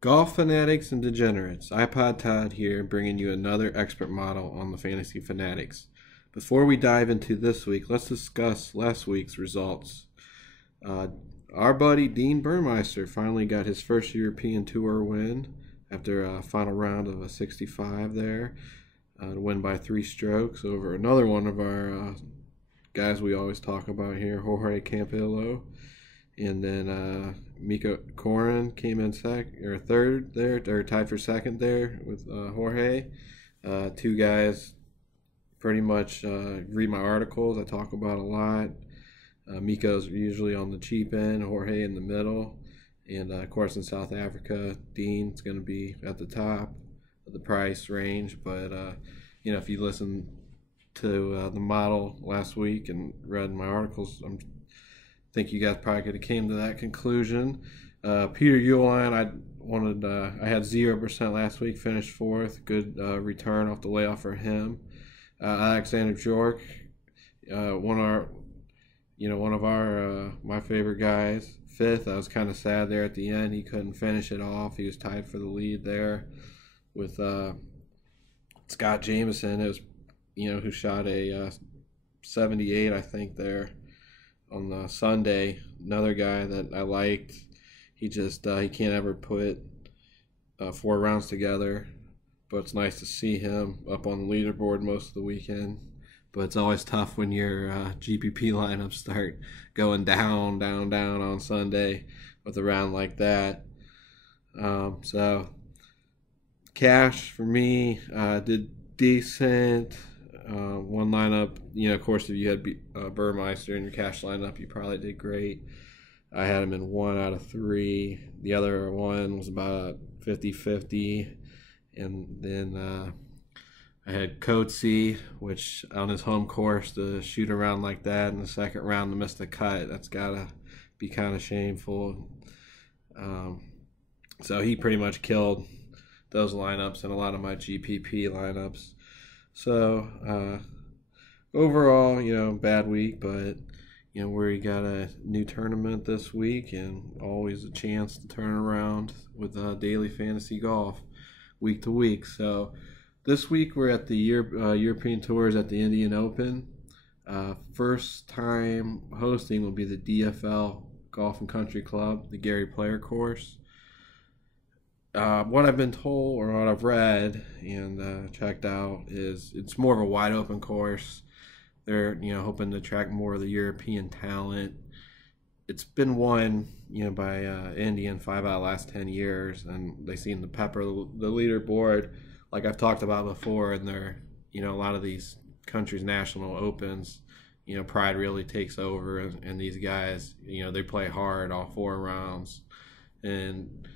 Golf fanatics and degenerates, iPod Todd here, bringing you another expert model on the Fantasy Fanatics. Before we dive into this week, let's discuss last week's results. Uh, our buddy Dean Burmeister finally got his first European Tour win after a final round of a 65 there, to win by 3 strokes over another one of our guys we always talk about here, Jorge Campillo. And then Miko Koren came in third there, or tied for second there with Jorge. Two guys pretty much read my articles. I talk about a lot. Miko's usually on the cheap end, Jorge in the middle. And of course in South Africa, Dean's going to be at the top of the price range. But, if you listen to the model last week and read my articles, I think you guys probably could have came to that conclusion. Peter Uihlein, I had 0% last week, finished fourth. Good return off the layoff for him. Alexander Bjork, one of our my favorite guys, fifth. I was kind of sad there at the end. He couldn't finish it off. He was tied for the lead there with Scott Jameson. It was who shot a 78, I think, there on the Sunday. Another guy that I liked. He can't ever put 4 rounds together, but it's nice to see him up on the leaderboard most of the weekend. But it's always tough when your GPP lineups start going down on Sunday with a round like that. So cash for me did decent. One lineup, of course, if you had Burmeister in your cash lineup, you probably did great. I had him in 1 out of 3. The other one was about 50-50. And then I had Coetzee, which on his home course to shoot around like that in the second round to miss the cut, that's got to be kind of shameful. So he pretty much killed those lineups and a lot of my GPP lineups. So overall, bad week, but we got a new tournament this week and always a chance to turn around with daily fantasy golf week to week. So this week we're at the European Tours at the Indian Open. First time hosting will be the DFL Golf and Country Club, the Gary Player course. What I've been told or what I've read and checked out is it's more of a wide open course. They're hoping to attract more of the European talent. It's been won by Indian 5 out of the last 10 years, and they seem to pepper the leaderboard like I've talked about before. And they're a lot of these countries' national opens, pride really takes over, and these guys they play hard all 4 rounds. And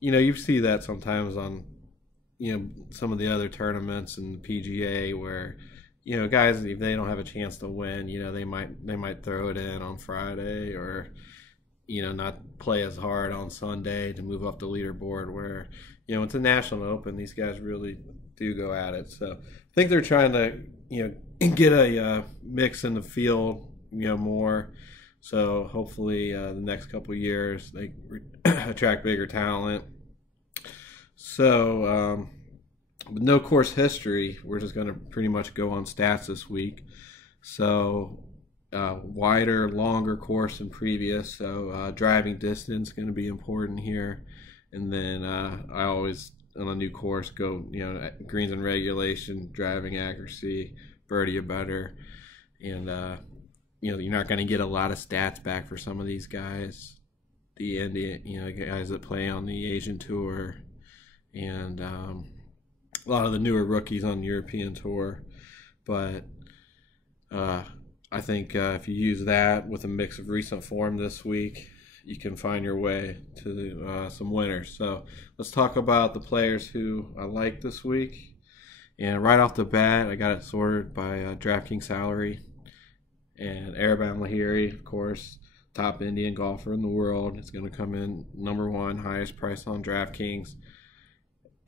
you see that sometimes on, some of the other tournaments in the PGA where, guys, if they don't have a chance to win, they might throw it in on Friday or, not play as hard on Sunday to move up the leaderboard where, it's a national open. These guys really do go at it. So I think they're trying to, get a mix in the field, more. So hopefully the next couple of years they attract bigger talent. So with no course history, we're just going to pretty much go on stats this week. So wider, longer course than previous. So driving distance is going to be important here. And then I always, on a new course, go, greens and regulation, driving accuracy, birdie or better. And you're not going to get a lot of stats back for some of these guys. The Indian, guys that play on the Asian Tour, and a lot of the newer rookies on the European Tour. But I think if you use that with a mix of recent form this week, you can find your way to some winners. So let's talk about the players who I like this week. And right off the bat, I got it sorted by DraftKings salary. And Erbin Lahiri, of course, top Indian golfer in the world, is going to come in number 1, highest price on DraftKings.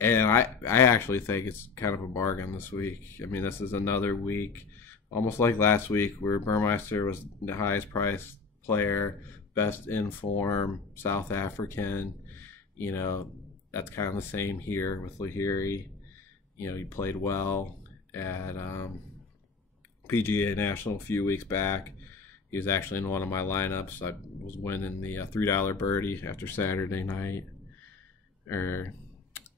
And I actually think it's kind of a bargain this week. I mean, this is another week, almost like last week, where Burmeister was the highest priced player, best in form, South African. that's kind of the same here with Lahiri. He played well at PGA National a few weeks back. He was actually in one of my lineups. I was winning the $3 birdie after Saturday night, or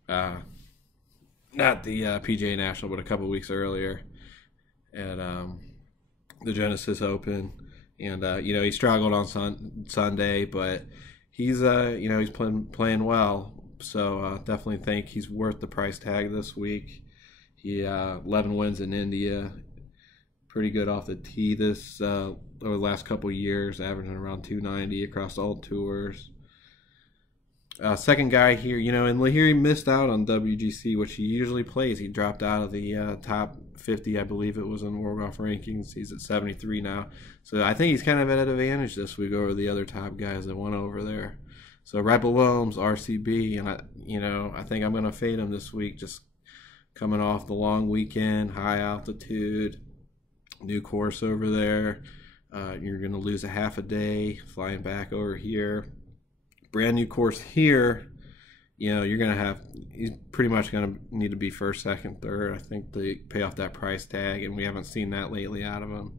not the PGA National, but a couple weeks earlier at the Genesis Open. And he struggled on Sunday, but he's he's playing well. So definitely think he's worth the price tag this week. He 11 wins in India, pretty good off the tee this over the last couple of years, averaging around 290 across all tours. Second guy here, and Lahiri missed out on WGC, which he usually plays. He dropped out of the top 50, I believe it was in World Golf Rankings. He's at 73 now. So I think he's kind of at an advantage this week over the other top guys that went over there. So right below him's RCB, and I think I'm going to fade him this week, just coming off the long weekend, high altitude, new course over there. You're going to lose a half a day flying back over here. Brand new course here, you're going to have, he's pretty much going to need to be first, second, third, I think, to pay off that price tag, and we haven't seen that lately out of him.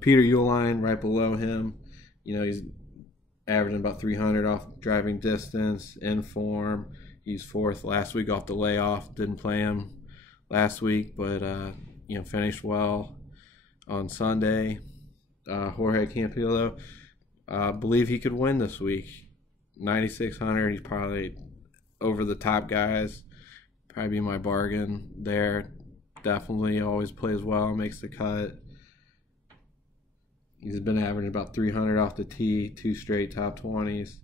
Peter Uihlein right below him, he's averaging about 300 off driving distance, in form. He's fourth last week off the layoff, didn't play him last week, but, finished well on Sunday. Jorge Campillo, believe he could win this week. 9,600, he's probably over the top guys. Probably be my bargain there. Definitely always plays well, makes the cut. He's been averaging about 300 off the tee, 2 straight top 20s.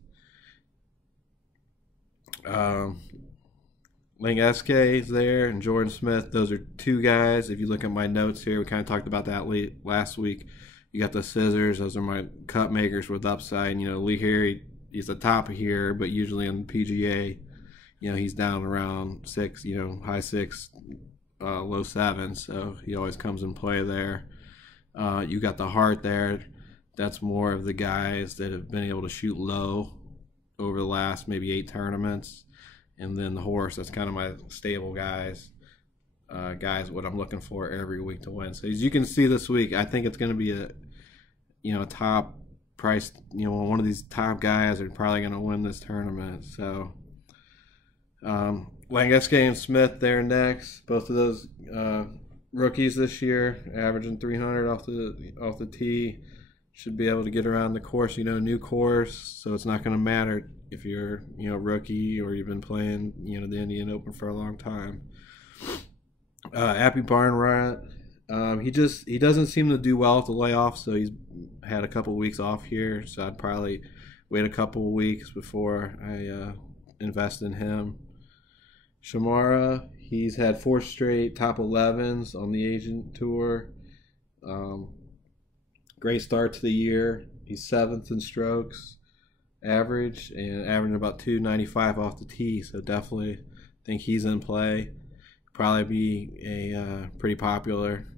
Link SK is there, and Jordan Smith. Those are 2 guys. If you look at my notes here, we kind of talked about that last week. You got the scissors. Those are my cut makers with upside. Lahiri, he's the top here, but usually on the PGA, he's down around 6, high 6, low 7, so he always comes in play there. You got the Hart there. That's more of the guys that have been able to shoot low over the last maybe 8 tournaments. And then the Horse, that's kind of my stable guys. What I'm looking for every week to win. So as you can see this week, I think it's going to be a top price, one of these top guys are probably going to win this tournament. So Langeske and Smith there next. Both of those rookies this year, averaging 300 off the tee. Should be able to get around the course, new course, so it's not going to matter if you're, rookie or you've been playing, the Indian Open for a long time. Appy Barnrat, he doesn't seem to do well with the layoff, so he's had a couple weeks off here, so I'd probably wait a couple of weeks before I invest in him. Shamara, he's had 4 straight top 11s on the Asian Tour. Great start to the year. He's 7th in strokes average and averaging about 295 off the tee, so definitely think he's in play. Probably be a pretty popular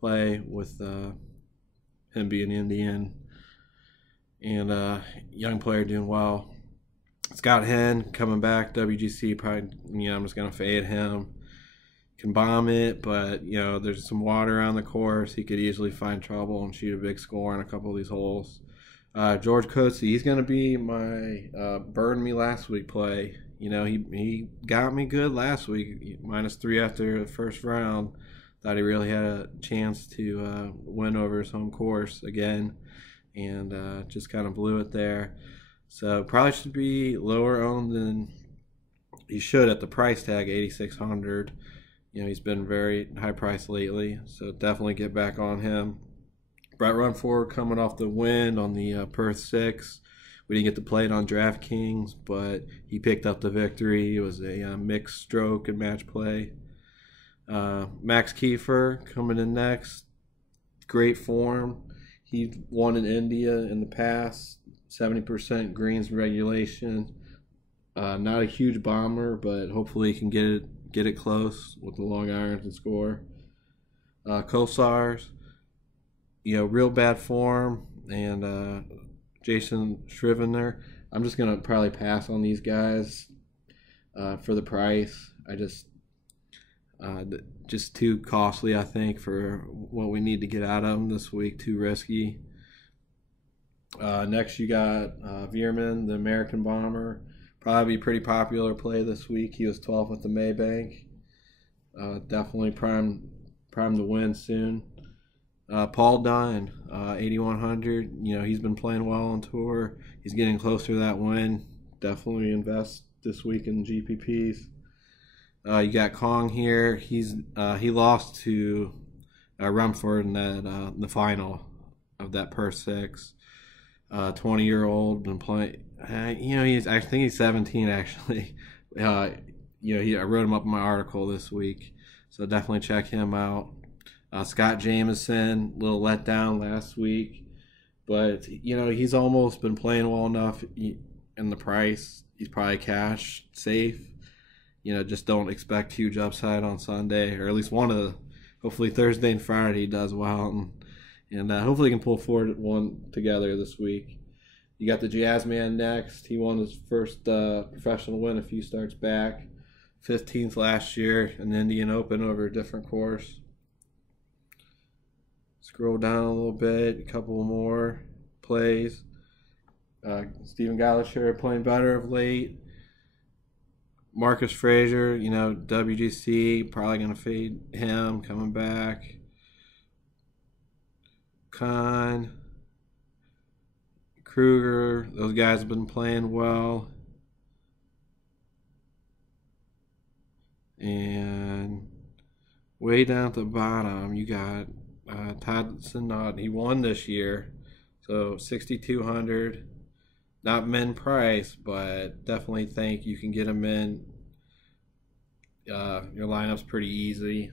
play with him being Indian and young player doing well. Scott Henn coming back, WGC, probably, I'm just going to fade him. Can bomb it, but, there's some water around the course. He could easily find trouble and shoot a big score on a couple of these holes. George Coetzee, he's going to be my burn me last week play. He got me good last week, -3 after the first round. Thought he really had a chance to win over his home course again, and just kind of blew it there. So probably should be lower owned than he should at the price tag, 8,600. He's been very high priced lately, so definitely get back on him. Brett Runford coming off the win on the Perth 6. We didn't get to play it on DraftKings, but he picked up the victory. It was a mixed stroke and match play. Max Kiefer coming in next. Great form. He won in India in the past. 70% greens regulation. Not a huge bomber, but hopefully he can get it close with the long irons and score. Kosars, real bad form, and Jason Scrivener. I'm just gonna probably pass on these guys. for the price. Just too costly, I think, for what we need to get out of him this week. Too risky. Next, you got Veerman, the American Bomber. Probably pretty popular play this week. He was 12th with the Maybank. Definitely prime to win soon. Paul Dunn, 8,100. He's been playing well on tour. He's getting closer to that win. Definitely invest this week in GPPs. You got Kong here. He lost to Rumford in that the final of that per 6. 20-year-old, been playing. I think he's 17 actually. I wrote him up in my article this week, so definitely check him out. Scott Jameson, little letdown last week, but he's almost been playing well enough in the price. He's probably cash safe. Just don't expect huge upside on Sunday, or at least hopefully Thursday and Friday he does well, and hopefully he can pull forward one together this week. You got the Jazzman next. He won his first professional win a few starts back. 15th last year in the Indian Open over a different course. Scroll down a little bit, a couple more plays. Stephen Gallagher playing better of late. Marcus Frazier, WGC, probably going to fade him coming back. Kahn, Kruger, those guys have been playing well. And way down at the bottom, you got Todd. He won this year, so 6,200. Not min price, but definitely think you can get him in. Your lineup's pretty easy,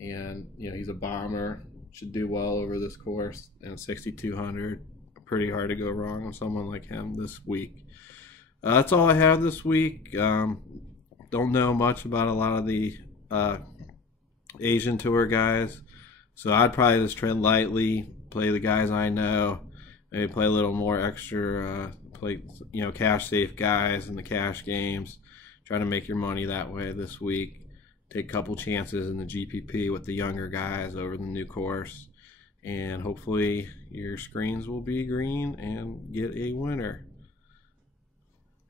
and he's a bomber. Should do well over this course, and 6,200. Pretty hard to go wrong with someone like him this week. That's all I have this week. Don't know much about a lot of the Asian Tour guys, so I'd probably just tread lightly, play the guys I know, maybe play a little more extra, play cash safe guys in the cash games. Try to make your money that way this week. Take a couple chances in the GPP with the younger guys over the new course, and hopefully your screens will be green and get a winner.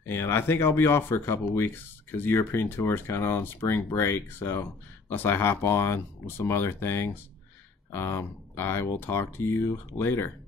And I think I'll be off for a couple weeks because European Tour is kind of on spring break. So unless I hop on with some other things, I will talk to you later.